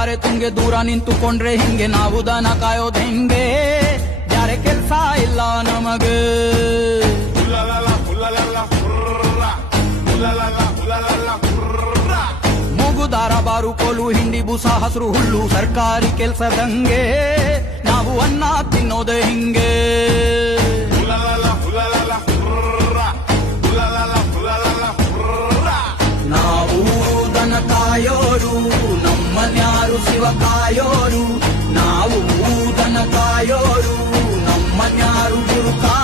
ತಾರೆ ತುಂಗೆ ದೂರ ನಿಂತುಕೊಂಡ್ರೆ ಹಿಂಗೆ ನಾವು ದನ ಕಾಯೋದು ಹಿಂಗೆ ಯಾರೆ ಕೆಲ್ಸ ಇಲ್ಲ ನಮಗೆ ಮೂಗುದಾರ ಬಾರು ಕೋಲು ಹಿಂಡಿ ಬೂಸ ಹಸಿರು ಹುಲ್ಲು ಸರ್ಕಾರಿ ಕೆಲ್ಸದಂಗೆ ನಾವು ಅನ್ನ ತಿನ್ನೋದೆ ಹಿಂಗೆ ನಾವು ದನ ಕಾಯೋರು ನಮ್ಮನ್ಯಾರು ಶಿವ ಕಾಯೋರು ನಾವು ದನ ಕಾಯೋರು ನಮ್ಮನ್ಯಾರು ಗುರು